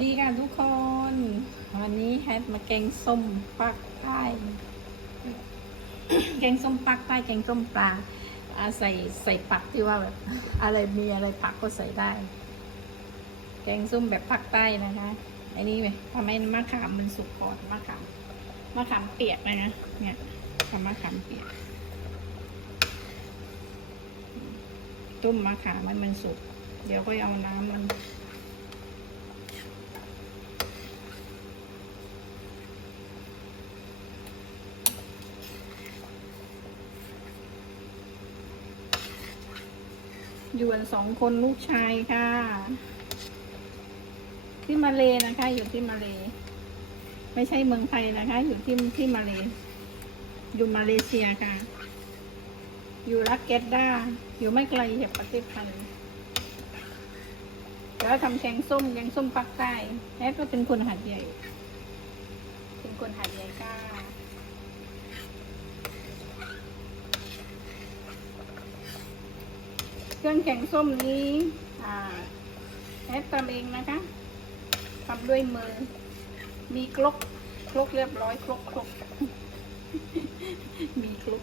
ดีค่ะทุกคน วันนี้แฮทมาแกงส้มปักใต้แกงส้มปักใต้แกงส้มปลาอาใส่ใส่ปักที่ว่าแบบอะไรมีอะไรปักก็ใส่ได้ แกงส้มแบบปักใต้นะคะอันนี้ไหมทำให้มะขามมันสุกก่อนมะขามมะขามเปียกเลยนะเนี่ยทำมะขามเปียกต้มมะขามให้มันสุก เดี๋ยวค่อยเอาน้ำมัน อยู่กันสองคนลูกชายค่ะ ที่มาเลนะคะ อยู่ที่มาเล ไม่ใช่เมืองไทยนะคะ อยู่ที่ที่มาเล อยู่มาเลเซียค่ะ อยู่รักเกตด้า อยู่ไม่ไกลจากประเทศไทยแล้วทำแกงส้มแกงส้มปักใต้แอดก็เป็นคนหัดใหญ่ เป็นคนหัดใหญ่ก้า เครื่องแกงส้มนี้แอดทำเองนะคะทำด้วยมือ มีครกครกเรียบร้อยครกครกมีครก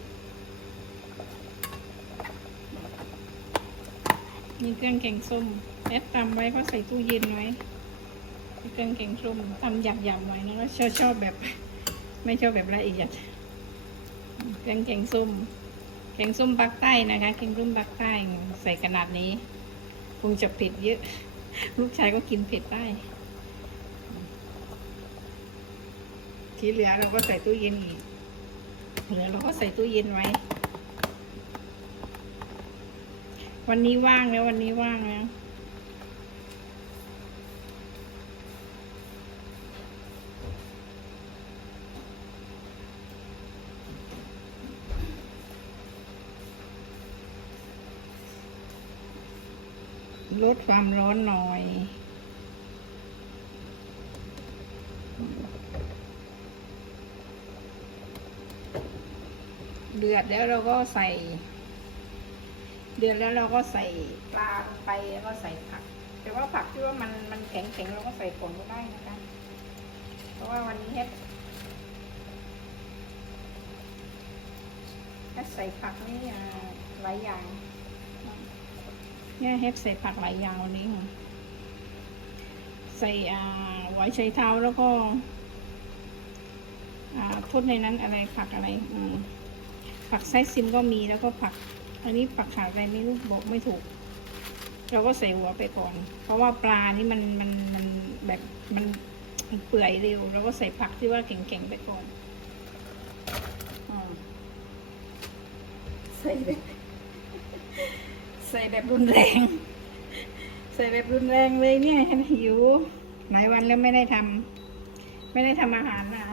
มีเครื่องแกงส้มแอดตำไว้ก็ใส่ตู้เย็นไว้เครื่องแกงส้มตำหยาบๆไว้นะก็ชอบชอบแบบ ไม่ชอบแบบละเอียดเครื่องแกงส้ม งส้มปักใต้นะคะแกงส้มปักใต้ใส่ขนาดนี้คงจะเผ็ดเยอะ ลูกชายก็กินเผ็ดได้ ที่เหลือเราก็ใส่ตู้เย็นอีกเหลือเราก็ใส่ตู้เย็นไว้ วันนี้ว่างแล้ววันนี้ว่างแล้ว ลดความร้อนหน่อย เดือดแล้วเราก็ใส่ เดือดแล้วเราก็ใส่ปลาลงไปแล้วก็ใส่ผัก แต่ว่าผักที่ว่ามันมันแข็งแข็งเราก็ใส่ผงก็ได้นะคะ เพราะว่าวันนี้เฮ็ดเฮ็ดใส่ผักนี่หลายอย่าง เนี่เฮ็ดใส่ผักหลายอย่างวันนี้ค่ะ ใส่อ่าไว้ใช้เท้าแล้วก็ อ่าทดในนั้นอะไรผักอะไร อืมผักไส้ซิมก็มีแล้วก็ผัก อันนี้ผักขาดอะไรไม่รู้บอกไม่ถูก เราก็ใส่หัวไปก่อน เพราะว่าปลานี่มันมันมันแบบมันเปื่อยเร็วเราก็ใส่ผักที่ว่าแข็งๆไปก่อน ใส่ ใส่แบบรุนแรง ใส่แบบรุนแรงเลยเนี่ยหิวหลายวันแล้วไม่ได้ทำไม่ได้ทำอาหารนะ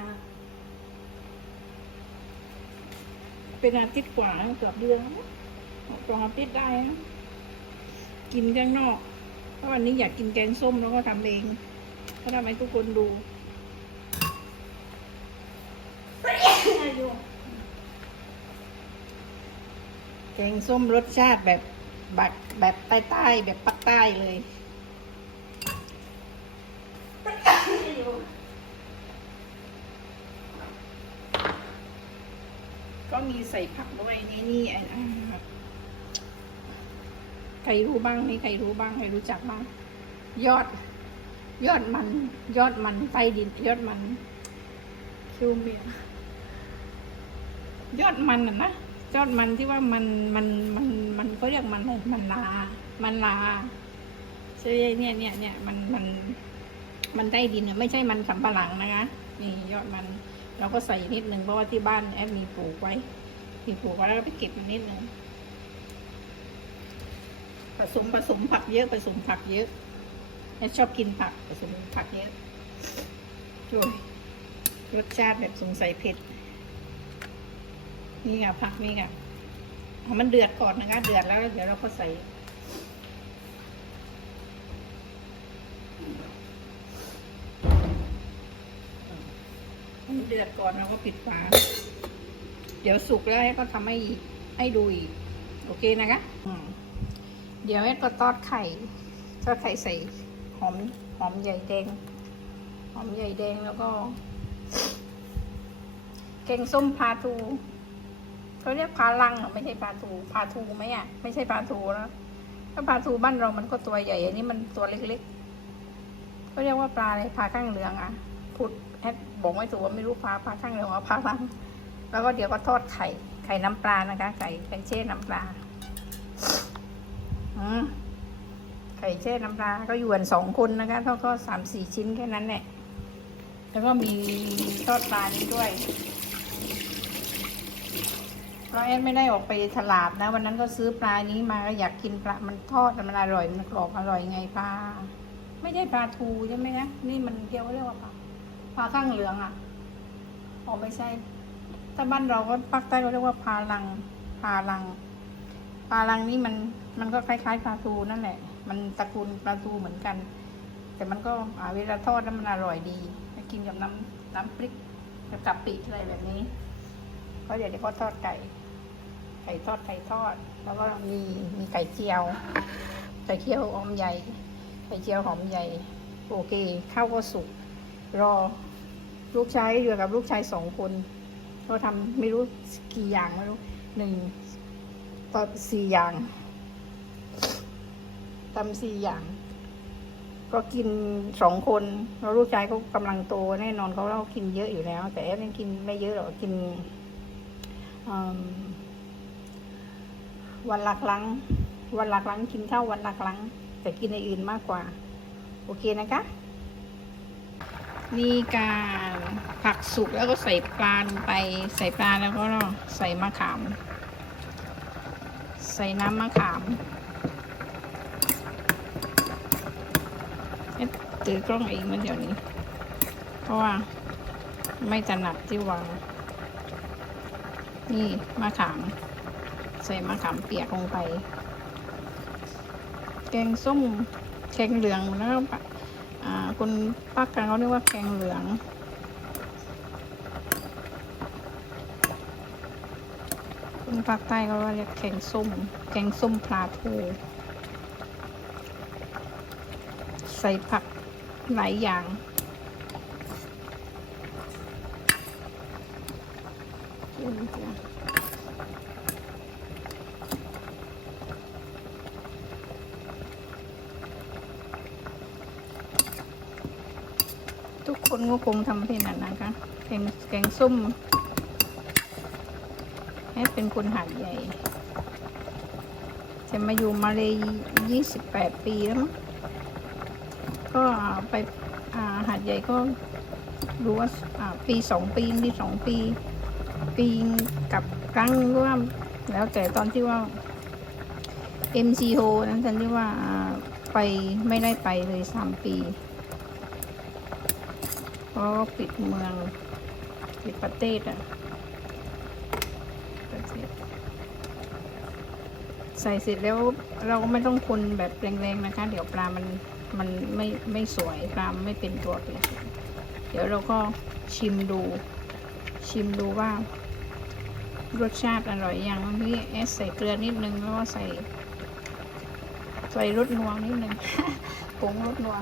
เป็นอาทิตย์กว่าเกือบเดือนแล้วสองอาทิตย์ได้นะกินข้างนอกเพราะวันนี้อยากกินแกงส้มแล้วก็ทำเองก็ทำให้ทุกคนดูแกงส้มรสชาติแบบ แบบแบบใต้ๆแบบปักใต้เลยก็มีใส่ผักด้วยนี่นี่อะใครรู้บ้างมีใครรู้บ้างใครรู้จักบ้าง ยอด ยอดมัน ยอดมันใต้ดิน ยอดมันคิวเมียยอดมันอะนะ ยอดมันที่ว่ามันมันมันมันก็เรียกมันอะไรมันลา มันลาใช่เนี่ยเนี่ยเนี่ยมันมัน มันใต้ดินอะไม่ใช่มันสำปะหลังนะคะนี่ยอดมัน เราก็ใส่นิดนึงเพราะว่าที่บ้านแอดมีปลูกไว้มีปลูกไว้แล้วก็ไปเก็บมันนิดนึงผสมผสมผักเยอะผสมผักเยอะแอดชอบกินผักผสมผักเยอะด้วยรสชาติแบบสงสัยเผ็ด นี่ค่ะผักนี่ค่ะมันเดือดก่อนนะคะ เดือดแล้วเดี๋ยวเราก็ใส่มันเดือดก่อนเราก็ปิดฝา เดี๋ยวสุกแล้วให้ก็ทำให้ให้ดูอีก โอเคนะคะเดี๋ยวให้ก็ทอดไข่ทอดไข่ใส่หอมหหอมใหญ่แดง หอมใหญ่แดงแล้วก็แกงส้มพาทู เขาเรียกพาลังเหรอไม่ใช่ปลาทูพาทูไหมอะไม่ใช่ปลาทูนะถ้าปลาทูบ้านเรามันก็ตัวใหญ่อันนี้มันตัวเล็กๆเขาเรียกว่าปลาอะไรปลาข้างเหลืองอะพูดแอดบอกไม่ถูกว่าไม่รู้ปลาปลาข้างเหลืองว่าปลาลัง แล้วก็เดี๋ยวก็ทอดไข่ไข่น้ำปลานะคะไข่ไข่เช่น้ำปลาอืมไข่เช่น้ำปลาก็อยู่กันสองคนนะคะเท่าก็สามสี่ชิ้นแค่นั้นแหละแล้วก็มีทอดปลานี้ด้วย เพราะแอนไม่ได้ออกไปตลาดนะ วันนั้นก็ซื้อปลานี้มาก็อยากกินปลา มันทอดมันอร่อยมันกรอบอร่อยไงปลา ไม่ใช่ปลาทูใช่ไหมนะนี่มันเรียวเรียกว่าปลาปลาข้างเหลืองอะอ๋อไม่ใช่ถ้าบ้านเราก็ภาคใต้ก็เรียกว่าพาลังพาลังปลาลังนี่มันมันก็คล้ายๆปลาทูนั่นแหละ มันตระกูลปลาทูเหมือนกัน แต่มันก็เวลาทอดแล้วมันอร่อยดีกินกับน้ำน้ำพริกกับกะปิอะไรแบบนี้ก็เดี๋ยวเดี๋ยวก็ทอดไก่ ก่ทอดไก่ทอด แล้วก็มีมีไก่เจียว ไก่เจียวหอมใหญ่ไข่เจียวหอมใหญ่ โอเค ข้าวก็สุก รอลูกชายอยู่กับลูกชายสองคนก็ทำไม่รู้กี่อย่างไม่รู้หนึ่งต่อสี่อย่างทำสี่อย่าง ก็กินสองคนแล้วลูกชายเขากำลังโตแน่นอนเขาเรากินเยอะอยู่แล้ว แต่แอฟยังกินไม่เยอะหรอกกินอ วันละครั้ง วันละครั้งกินข้าววันละครั้ง แต่กินในอื่นมากกว่า โอเคนะคะมีการผักสุกแล้วก็ใส่ปลาลงไปใส่ปลาแล้วก็ใส่มะขาม ใส่น้ำมะขามเอ๊ะถือกล้องเองมันเดี๋ยวนี้ เพราะว่าไม่ถนัดที่วางนี่มะขาม ใส่มะขามเปียกลงไป แกงส้มแกงเหลืองแล้วก็ปะอ่าคนภาคกลางเขาเรียกว่าแกงเหลืองคนภาคใต้เขาเรียกแกงส้ม แกงส้มปลาทู ใส่ผักหลายอย่างเดี๋ยวนะจ๊ะทุก คนก็คงทำเป็นอะนะคะแกงแกงส้มให้เป็นคนหาดใหญ่ จะมาอยู่มาเลยยี่สิบแปดปีแล้วมั้งก็ไปาหาดใหญ่ก็รู้ว่าปีสองปีที่สองปี ปีกับครั้งก็ว่าแล้วแต่ตอนที่ว่า MCO นั้นฉันที่ว่าอ่าไปไม่ได้ไปเลยสามปี เพราะว่าปิดเมืองปิดประเทศอะประเทศใส่เสร็จแล้วเราก็ไม่ต้องคนแบบแรงๆนะคะ เดี๋ยวปลามันมันไม่ไม่สวยปลาไม่เป็นตัวเป็นเดี๋ยวเราก็ชิมดู ชิมดูว่ารสชาติอร่อยอย่างพี่เอสใส่เกลือนิดนึงแล้วก็ใส่ ใส่รสนัวนิดนึงผงรสนัว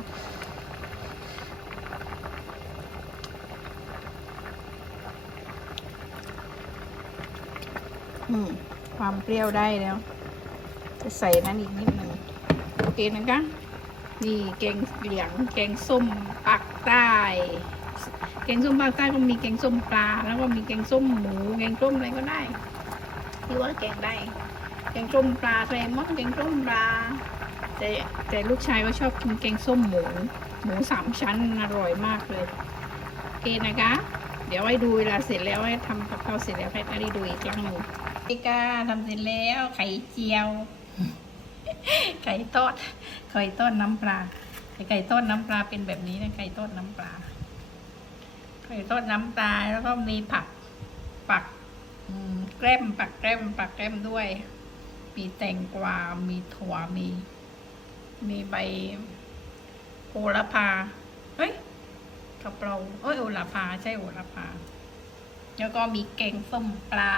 อืม ความเปรี้ยวได้แล้ว จะใส่นั้นอีกนิดหนึ่งโอเคนะคะ นี่แกงเหลียงแกงส้มปักใต้ แกงส้มภาคใต้ก็มีแกงส้มปลา แล้วก็มีแกงส้มหมู แกงส้มอะไรก็ได้ที่ว่าแกงได้ แกงส้มปลาแซลมอนแกงส้มปลา แต่แต่ลูกชายก็ชอบกินแกงส้มหมู หมูสามชั้นอร่อยมากเลยโอเคนะคะ เดี๋ยวไว้ดูเวลาเสร็จแล้วให้ทำกับข้าวเสร็จแล้วให้ได้ดูอีกครั้งหนึ่ง พี่กาทำเสร็จแล้ว ไข่เจียวไก่ทอดไก่ทอดน้ำปลาไก่ทอดน้ำปลาเป็นแบบนี้นะไก่ทอดน้ำปลาไก่ทอดน้ำปลาแล้วก็มีผักปักแกล้มปักแกล้มปักแกล้มด้วย มีแตงกวา มีถั่วมี มีใบโหระพาเฮ้ยกะเพราเอ้ยโหระพาใช่โหระพาแล้วก็มีแกงส้มปลา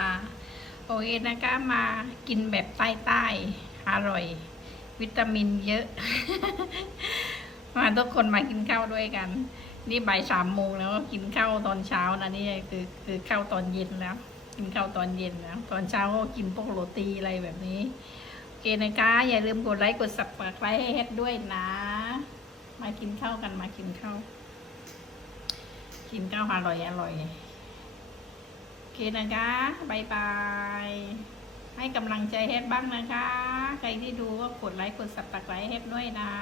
โอเคนะคะมากินแบบใต้ๆอร่อย วิตามินเยอะ มาทุกคนมากินข้าวด้วยกัน นี่บ่ายสามโมงแล้วก็กินข้าวตอนเช้านะนี่คือคือข้าวตอนเย็นแล้ว กินข้าวตอนเย็นแล้วตอนเช้าก็กินพวกโรตีอะไรแบบนี้โอเคนะคะอย่าลืมกดไลค์กดสับสไครต์ให้เฮ็ดด้วยนะ มากินข้าวกันมากินข้าวกินข้าวอร่อยอร่อย เคนะคะบายบาย ให้กำลังใจเฮ็ดบ้างนะคะ ใครที่ดูก็กดไลค์กดสับตะไคร้เฮ็ดด้วยนะ